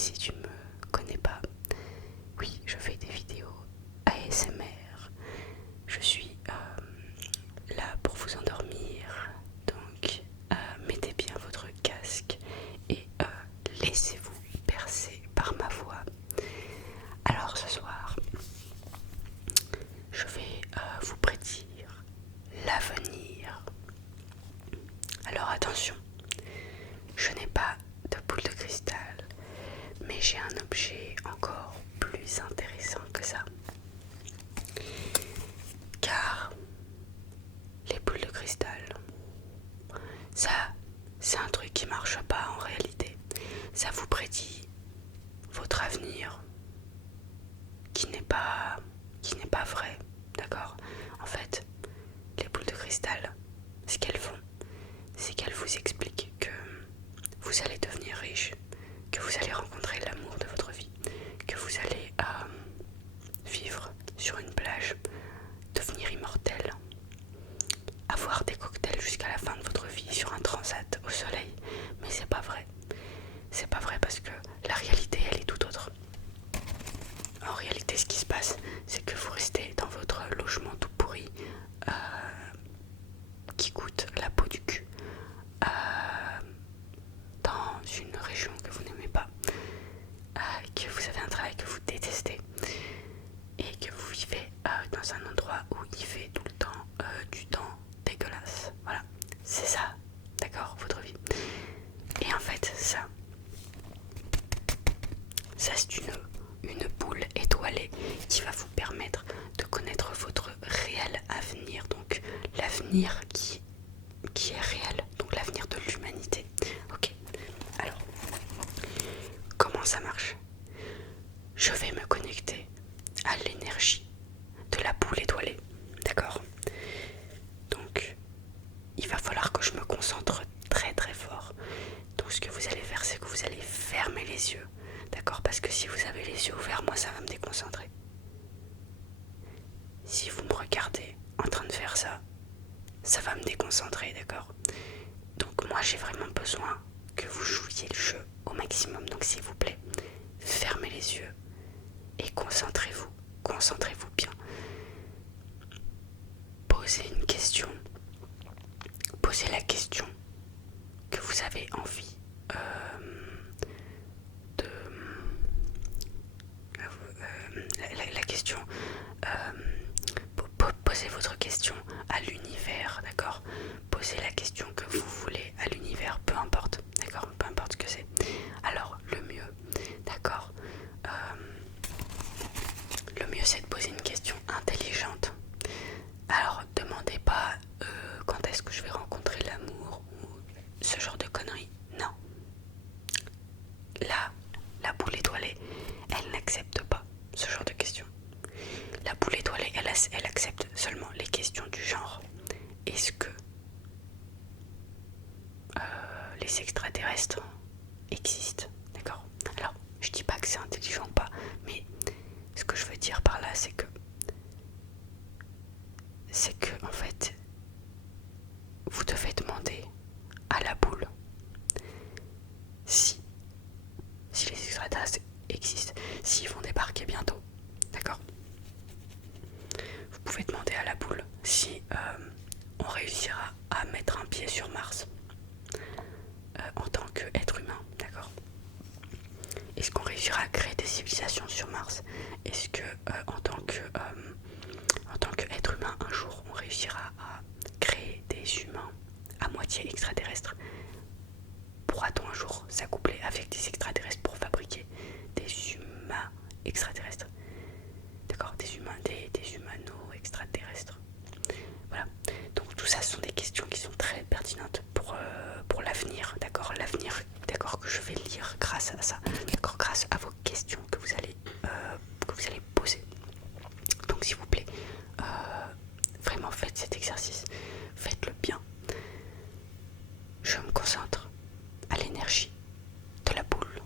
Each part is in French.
si tu me connais pas, oui, je fais des vidéos ASMR. Je suis là pour vous endormir, donc mettez bien votre casque et laissez-vous bercer par ma voix. Alors ce soir, je vais vous prédire l'avenir. Alors attention, je n'ai pas de boule de cristal, mais j'ai un objet encore plus intéressant que ça. Car les boules de cristal, ça, c'est un truc qui marche pas en réalité. Ça vous prédit votre avenir qui n'est pas vrai, d'accord? En fait, les boules de cristal, ce qu'elles font, c'est qu'elles vous expliquent que vous allez devenir riche, que vous allez rencontrer l'amour de votre vie, que vous allez vivre sur une plage, devenir immortel, avoir des cocktails jusqu'à la fin de votre vie sur un transat au soleil. Mais c'est pas vrai. C'est pas vrai parce que la réalité, elle est tout autre. En réalité, ce qui se passe, c'est que vous restez dans votre logement tout pourri, qui coûte la peau du cul, dans une région que vous n'aimez pas, que vous avez un travail que vous détestez et que vous vivez dans un endroit où il fait tout le temps du temps dégueulasse. Voilà, c'est ça, d'accord, votre vie. Et en fait, ça c'est une boule étoilée qui va vous permettre de connaître votre réel avenir, donc l'avenir qui est réel, donc l'avenir de l'humanité. Ok, alors, comment ça marche? Je vais me connecter à l'énergie de la boule étoilée, d'accord? Donc, il va falloir que je me concentre très très fort. Donc ce que vous allez faire, c'est que vous allez fermer les yeux, d'accord? Parce que si vous avez les yeux ouverts, moi ça va me déconcentrer. Si vous me regardez en train de faire ça, ça va me déconcentrer, d'accord? Donc moi j'ai vraiment besoin que vous jouiez le jeu au maximum. Donc s'il vous plaît, fermez les yeux et concentrez-vous. Concentrez-vous bien. Posez une question. Posez la question que vous avez envie de... la question... posez votre question à l'univers, d'accord? Posez la question que vous voulez à l'univers, peu importe, d'accord? Peu importe ce que c'est. Alors, le mieux, d'accord? Le mieux, c'est de poser une question intelligente. Alors, demandez pas quand est-ce que je vais rencontrer l'amour ou ce genre de conneries. Non. Là, la boule étoilée, elle n'accepte pas ce genre de questions. La boule étoilée, elle accepte seulement les questions du genre: est-ce que les extraterrestres existent? D'accord? Alors, je dis pas que c'est intelligent ou pas, mais ce que je veux dire par là, c'est que en fait, vous devez demander à la boule si les extraterrestres existent, s'ils vont débarquer bientôt, d'accord? Vous pouvez demander à la boule si on réussira à mettre un pied sur Mars en tant qu'être humain, d'accord? Est-ce qu'on réussira à créer des civilisations sur Mars? Est-ce que en tant qu'être humain, un jour, on réussira à créer des humains à moitié extraterrestres? Pourra-t-on un jour s'accoupler avec des extraterrestres pour fabriquer des humains extraterrestres? D'accord, des humano extraterrestres. Voilà. Donc tout ça, ce sont des questions qui sont très pertinentes pour l'avenir, d'accord? L'avenir, d'accord, que je vais lire grâce à ça, d'accord, grâce à vos questions que vous allez poser. Donc s'il vous plaît, vraiment faites cet exercice, faites-le bien. Je me concentre à l'énergie de la boule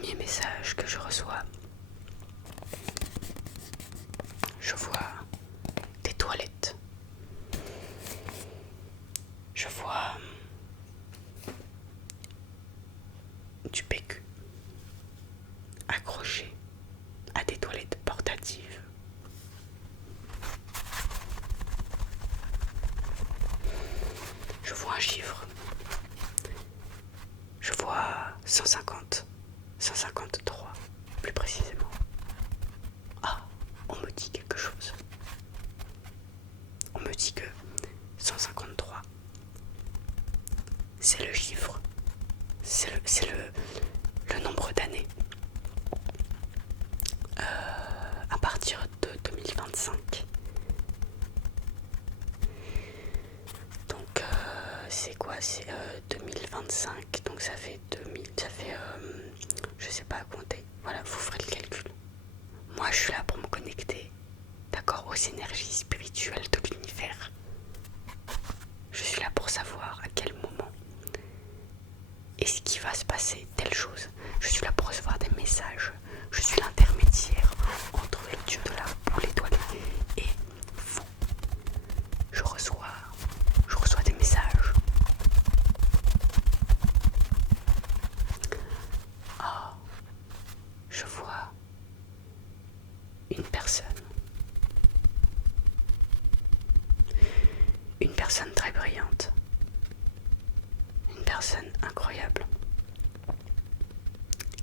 Premier message que je reçois, je vois des toilettes. Je vois du PQ accroché à des toilettes portatives. Je vois un chiffre. Je vois 150, 153 plus précisément. Ah, on me dit quelque chose. On me dit que 153, c'est le chiffre, c'est le nombre d'années. À partir de 2025. Donc c'est quoi? C'est 2025. Donc ça fait 2000. Ça fait je sais pas à compter. Voilà, vous ferez le calcul. Moi je suis là pour me connecter, d'accord, aux énergies spirituelles de l'univers. Je suis là pour savoir à quel moment est-ce qu'il va se passer telle chose. Je suis là pour recevoir des messages. Je suis l'intermédiaire entre le dieu de la boule étoilée et vous. Je reçois des messages. Ah, je vois une personne. Une personne très brillante. Une personne incroyable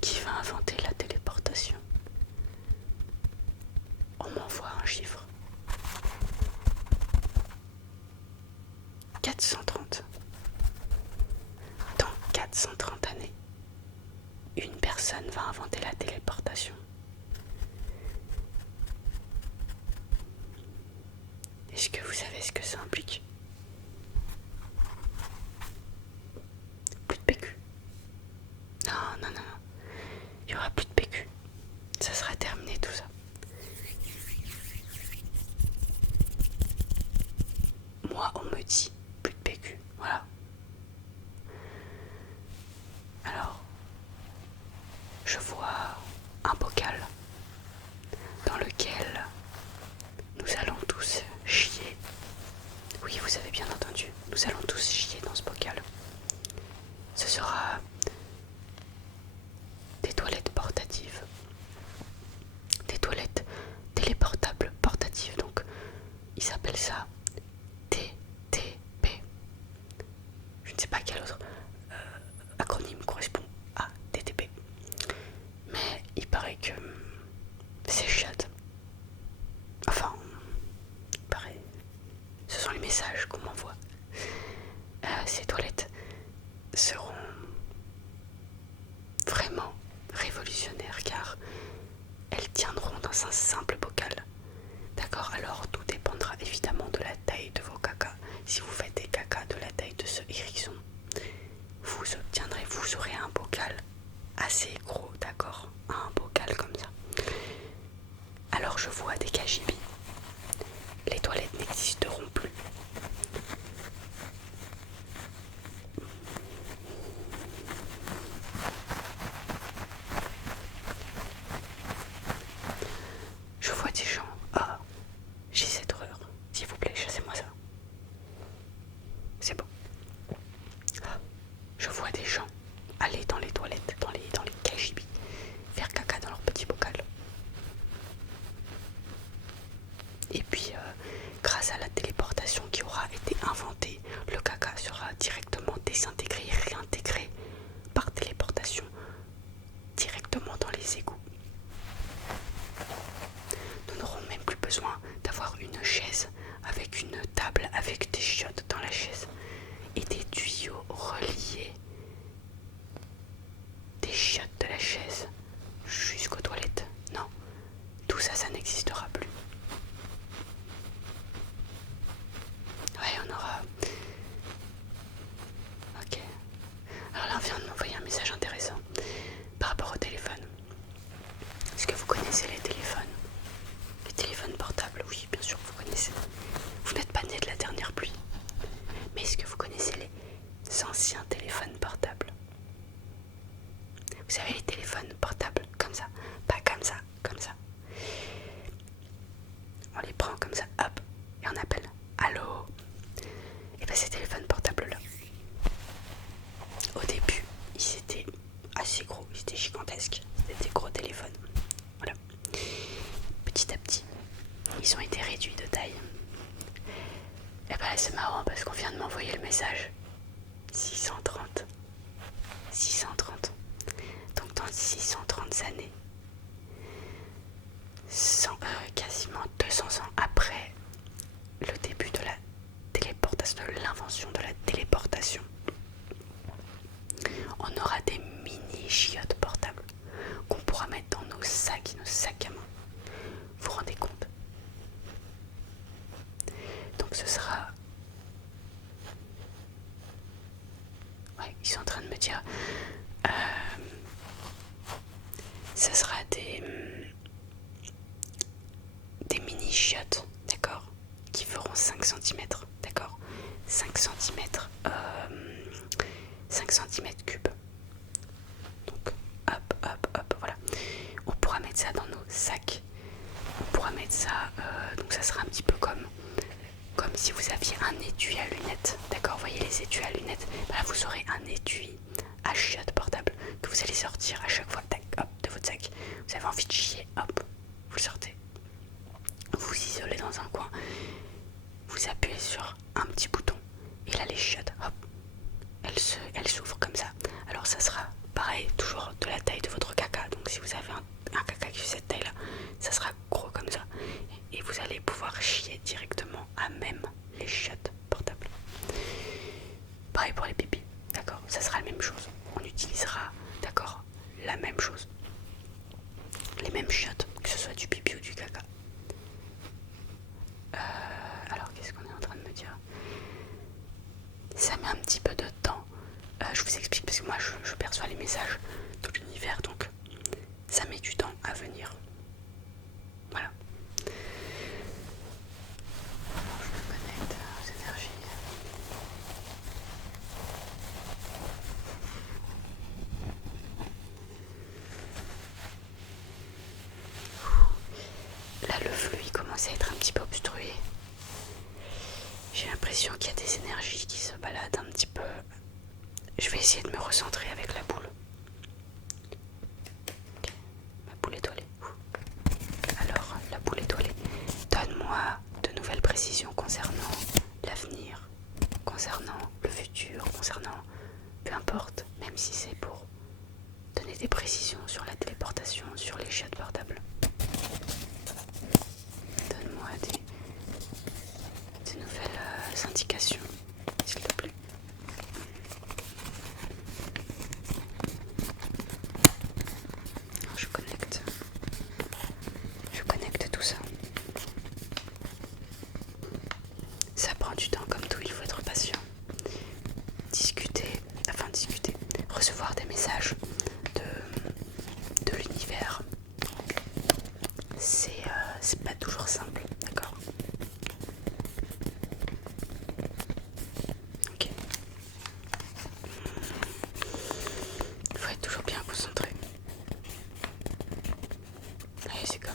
qui va inventer la téléportation. On m'envoie un chiffre. 430. Dans 430 années, une personne va inventer la téléportation. Est-ce que vous savez ce que ça implique? Plus de PQ. Non, non, non, non. Il n'y aura plus de PQ. Ça sera terminé tout ça. Moi, on me dit plus de PQ. Voilà. Alors, je vois un bocal dans lequel nous allons tous chier. Oui, vous avez bien entendu. Nous allons tous chier dans ce bocal. Ce sera des toilettes portatives. Des toilettes téléportables portatives. Donc, ils appellent ça TTP. Je ne sais pas quel autre acronyme correspond à TTP. Mais il paraît que c'est chouette. Enfin, il paraît. Ce sont les messages qu'on m'envoie. Ces toilettes seront vraiment révolutionnaires car elles tiendront dans un simple bocal. D'accord? Alors tout dépendra évidemment de la taille de vos cacas. Si vous faites des cacas de la taille de ce hérisson, vous aurez un bocal assez gros, d'accord? Un bocal comme ça. Alors je vois des KGB. Les toilettes n'existeront plus. Je vois des gens. Ah, j'ai cette horreur. S'il vous plaît, chassez-moi ça. C'est bon. Ah, je vois des gens aller dans les toilettes, dans les KGB, faire caca dans leur petit bocal. Et puis, grâce à la téléportation qui aura été inventée, le caca sera directement désintégré et réintégré par téléportation directement dans les égouts. Nous n'aurons même plus besoin d'avoir une chaise avec une table avec des chiottes dans la chaise et des tuyaux reliés des chiottes de la chaise jusqu'aux toilettes. Non, tout ça, ça n'existera plus. Ouais, on aura... Ok, Vous savez, les téléphones portables, comme ça. Pas comme ça, comme ça. On les prend comme ça, hop, et on appelle. Allô? Et bien ces téléphones portables là, au début, ils étaient assez gros, ils étaient gigantesques. C'était des gros téléphones. Voilà. Petit à petit, ils ont été réduits de taille. Et ben là c'est marrant parce qu'on vient de m'envoyer le message. 630. 630. Donc dans 630 années, quasiment 200 ans après le début de la téléportation, de l'invention de la téléportation, on aura des mini chiottes portables qu'on pourra mettre dans nos sacs à main. Vous vous rendez compte? Donc ce sera... Ouais, ils sont en train de me dire... ça sera des mini chiottes, d'accord, qui feront 5 cm, d'accord, 5 cm, 5 cm cubes. Donc hop, voilà. On pourra mettre ça dans nos sacs. On pourra mettre ça, donc ça sera un petit peu comme si vous aviez un étui à lunettes, d'accord, vous voyez les étuis à lunettes, là vous aurez un étui à chiottes portable que vous allez sortir à chaque fois, tac, hop, de votre sac. Vous avez envie de chier, hop, vous le sortez. Vous vous isolez dans un coin, vous appuyez sur un petit bouton et là les chiottes, hop, elles s'ouvrent comme ça. Alors ça sera pareil, toujours de la taille de votre caca. Donc si vous avez un caca qui fait cette taille là, ça sera gros comme ça. Et vous allez pouvoir chier directement à même les chiottes portables. Pareil pour les pipis, d'accord, ça sera la même chose. On utilisera, d'accord, la même chose. Les mêmes chiottes, que ce soit du pipi ou du caca. Alors qu'est-ce qu'on est en train de me dire? Ça met un petit peu de temps. Je vous explique parce que moi je perçois les messages de l'univers, donc ça met du temps à venir. Voilà. Alors, je me connecte aux énergies. Là le flux il commence à être un petit peu obstrué. J'ai l'impression qu'il y a des énergies qui se baladent un petit peu. Je vais essayer de me recentrer avec la boule. Okay. Ma boule étoilée. Alors, la boule étoilée, donne-moi de nouvelles précisions concernant l'avenir, concernant le futur, concernant... peu importe, même si c'est pour donner des précisions sur la téléportation, sur les chiottes portables. Donne-moi des nouvelles indications, s'il te plaît. Je connecte tout ça. Ça prend du temps comme tout, il faut être patient. Discuter, recevoir des messages de l'univers, c'est pas toujours simple, d'accord? Ok. Il faut être toujours bien concentré. Et c'est comme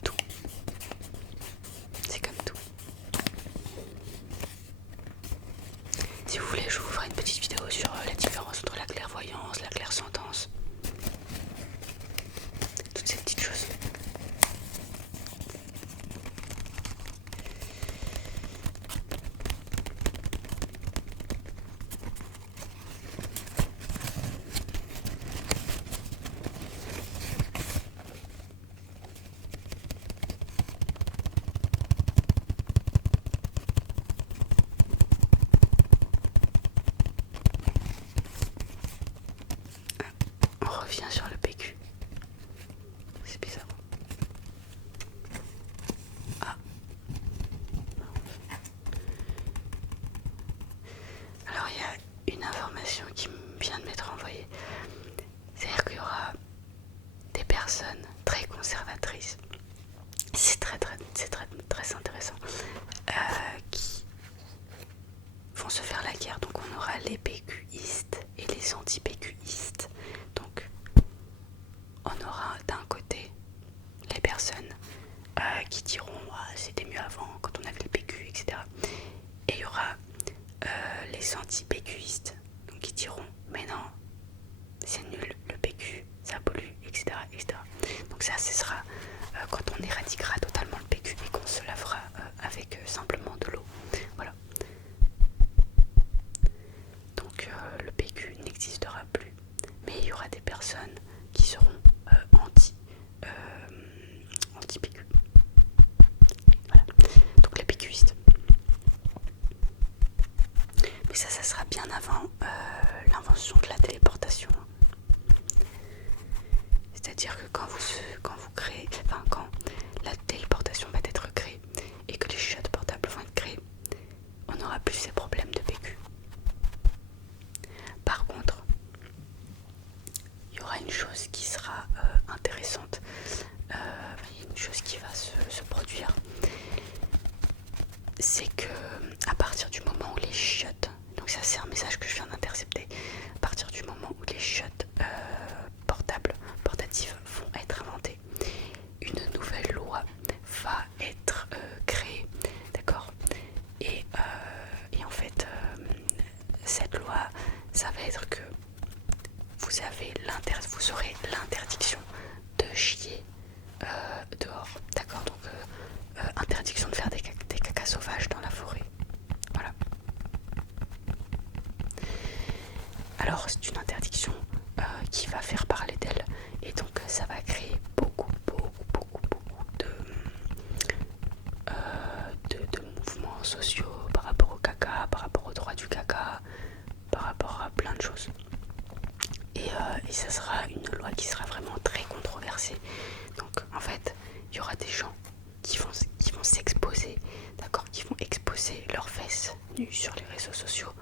tout. C'est comme tout. Si vous voulez, je vous ferai une petite vidéo sur la différence entre la clairvoyance, la clairsentence. Toutes ces petites choses. on aura les PQistes et les anti-PQistes. Donc on aura d'un côté les personnes qui diront ah, c'était mieux avant quand on avait le PQ, etc. Et il y aura les anti-PQistes qui diront mais non, c'est nul, le PQ, ça pollue, etc. etc. Donc ça, ce sera quand on éradiquera totalement le PQ et qu'on se lavera avec simplement de l'eau. Voilà. Donc le PQ n'existera plus, mais il y aura des personnes qui seront anti-PQ. Voilà. Donc les PQistes. Mais ça sera bien avant l'invention de la téléportation. C'est-à-dire que quand vous créez, enfin quand la téléportation va être créée et que les chiottes portables vont être créées, on n'aura plus ces problèmes de PQ. Par contre, il y aura une chose qui sera intéressante, une chose qui va se produire, c'est que à partir du moment où les chiottes, donc ça c'est un message que je viens d'intercepter, à partir du moment où les chiottes portatives vont être inventées, une nouvelle loi va être créée, d'accord, et en fait cette loi, ça va être que vous aurez l'interdiction de chier dehors, d'accord, donc interdiction de faire des cacas sauvages dans la forêt. Voilà. Alors c'est une interdiction qui va faire parler d'elle et donc ça va créer beaucoup de mouvements sociaux par rapport au caca, par rapport au droit du caca, par rapport à plein de choses. Et ça sera une loi qui sera vraiment très controversée. Donc en fait, il y aura des gens qui vont s'exposer, d'accord, qui vont exposer leurs fesses nues sur les réseaux sociaux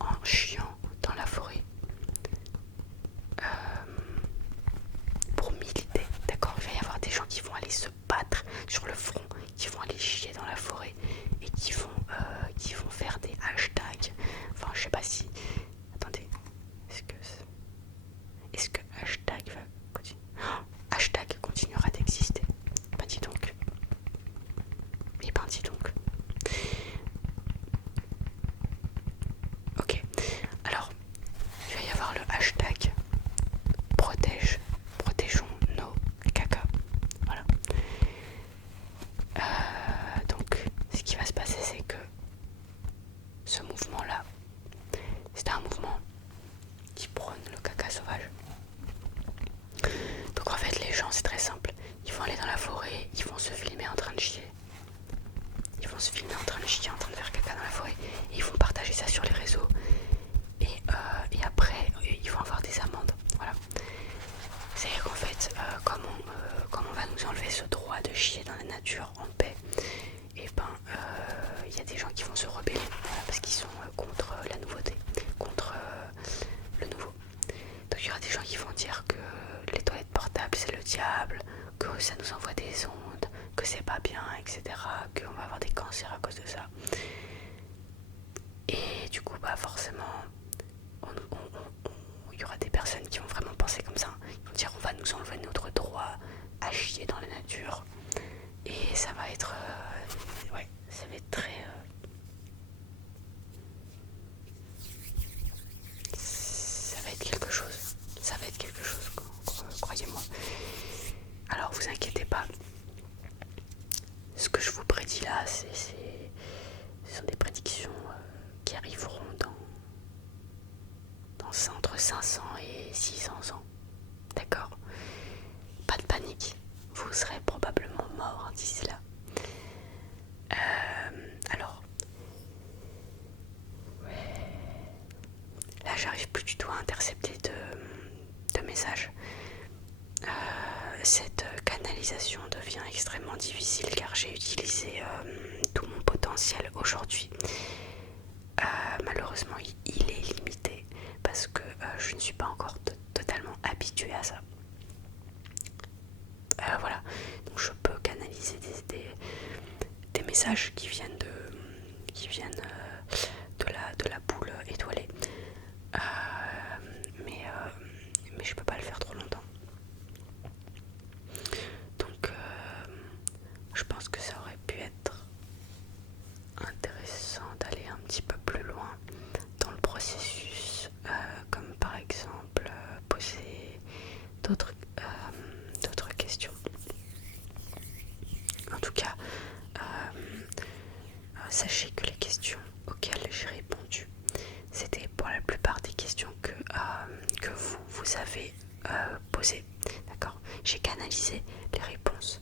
en chiant dans la forêt pour militer, d'accord. Il va y avoir des gens qui vont aller se battre sur le front, qui vont aller chier dans la forêt et qui vont faire des hashtags. Enfin, je sais pas si. Attendez, est-ce que hashtag va continuer? Hashtag continuera d'exister. Ben dis donc. Et ben dis donc. Ok. Alors, il va y avoir le hashtag protégeons nos caca. Voilà. Donc, ce qui va se passer, c'est que ce mouvement-là, c'est un mouvement qui prône le caca sauvage. Donc en fait, les gens, c'est très simple. Ils vont aller dans la forêt, ils vont se filmer en train de chier. Ils vont se filmer en train de chier, en train de faire caca dans la forêt. Et ils vont partager ça sur les réseaux. Et après, ils vont avoir des amendes. Voilà. C'est-à-dire qu'en fait, comme on va nous enlever ce droit de chier dans la nature en paix, et ben il y a des gens qui vont se rebeller, voilà, parce qu'ils sont contre la nouveauté, contre le nouveau. Donc il y aura des gens qui vont dire que les toilettes portables c'est le diable, que ça nous envoie des ondes, que c'est pas bien, etc., qu'on va avoir des cancers à cause de ça. Et du coup bah forcément il y aura des personnes qui vont vraiment penser comme ça. Ils vont dire on va nous enlever notre droit à chier dans la nature. Et ça va être ouais, ça va être très ça va être quelque chose. Ça va être quelque chose, croyez-moi. Alors vous inquiétez pas. Ce que je vous prédis là, ce sont des prédictions qui arriveront dans entre 500 et 600 ans. D'accord? Pas de panique. Vous serez probablement mort d'ici là. Alors, là j'arrive plus du tout à intercepter de messages. Cette canalisation devient extrêmement difficile car j'ai utilisé tout mon potentiel aujourd'hui. Malheureusement il est limité parce que je ne suis pas encore totalement habituée à ça. Voilà, donc je peux canaliser des messages qui viennent de la boule étoilée. d'autres questions. En tout cas, sachez que les questions auxquelles j'ai répondu, c'était pour la plupart des questions que vous avez posées. D'accord ? J'ai canalisé les réponses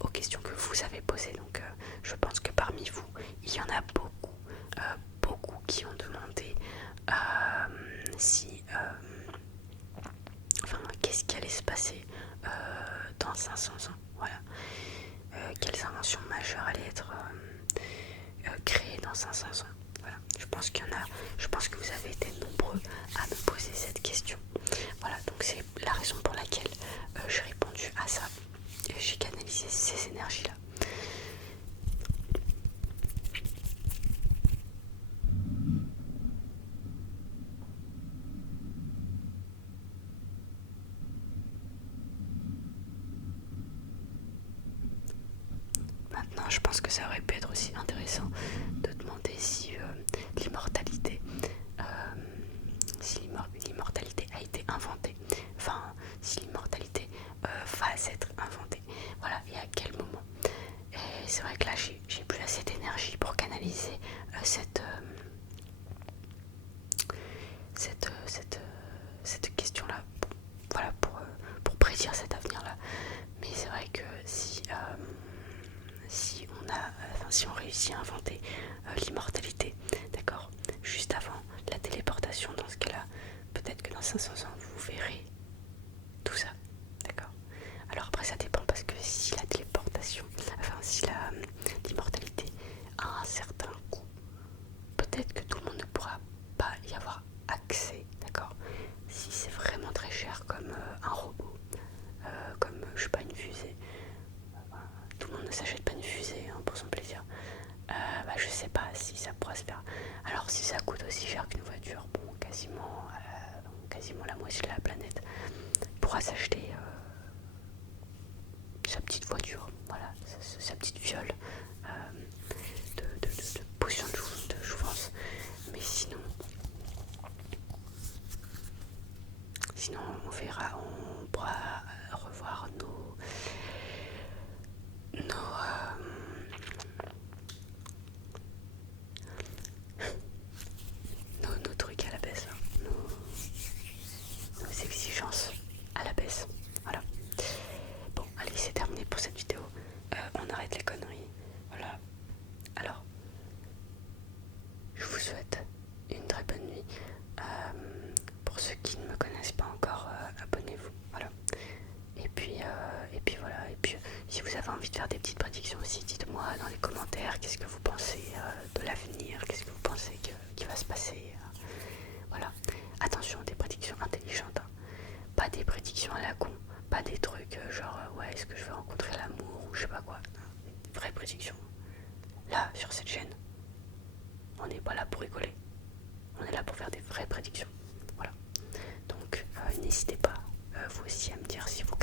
aux questions que vous avez posées. Donc je pense que parmi vous, il y en a beaucoup qui ont demandé qu'est-ce qui allait se passer dans 500 ans. Voilà. Quelles inventions majeures allaient être créées dans 500 ans. Voilà. Je pense que vous avez été nombreux à me poser cette question. Voilà, donc c'est la raison pour laquelle j'ai répondu à ça. Et j'ai canalisé ces énergies-là. Maintenant, je pense que ça aurait pu être aussi intéressant de demander si l'immortalité a été inventée, enfin si l'immortalité va s'être inventée, voilà, et à quel moment. Et c'est vrai que là j'ai plus assez d'énergie pour canaliser cette question là, voilà, pour prédire cet avenir là. Mais c'est vrai que si on réussit à inventer l'immortalité, d'accord, juste avant la téléportation, dans ce cas-là, peut-être que dans 500 ans, vous verrez tout ça, d'accord. Alors après, ça dépend, parce que si la téléportation, si l'immortalité a un certain coût, peut-être que tout le monde ne pourra pas y avoir accès, d'accord. Si c'est vraiment très cher, comme un robot, comme, je sais pas, une fusée, tout le monde ne s'achète pas une fusée pour son plaisir. Je sais pas si ça pourra se faire. Alors si ça coûte aussi cher qu'une voiture, bon, quasiment la moitié de la planète pourra s'acheter sa petite voiture, voilà, sa petite fiole de potion de jouvence. Mais sinon on verra, on pourra revoir nos trucs à la baisse, hein. Nos exigences à la baisse. Voilà. Bon, allez, c'est terminé pour cette vidéo. On arrête les conneries. Voilà. Alors, je vous souhaite une très bonne nuit. Pour ceux qui ne me connaissent pas encore, abonnez-vous. Voilà. Et puis voilà. Et puis, si vous avez envie de faire des petites prédictions aussi, dites-moi dans les commentaires qu'est-ce que vous pensez de l'avenir, qu'est-ce que vous pensez qui va se passer. Voilà. Attention, des prédictions intelligentes, hein. Pas des prédictions à la con, pas des trucs genre ouais, est-ce que je vais rencontrer l'amour ou je sais pas quoi. Non, des vraies prédictions. Là, sur cette chaîne, on n'est pas là pour rigoler. On est là pour faire des vraies prédictions. Voilà. Donc n'hésitez pas vous aussi à me dire si vous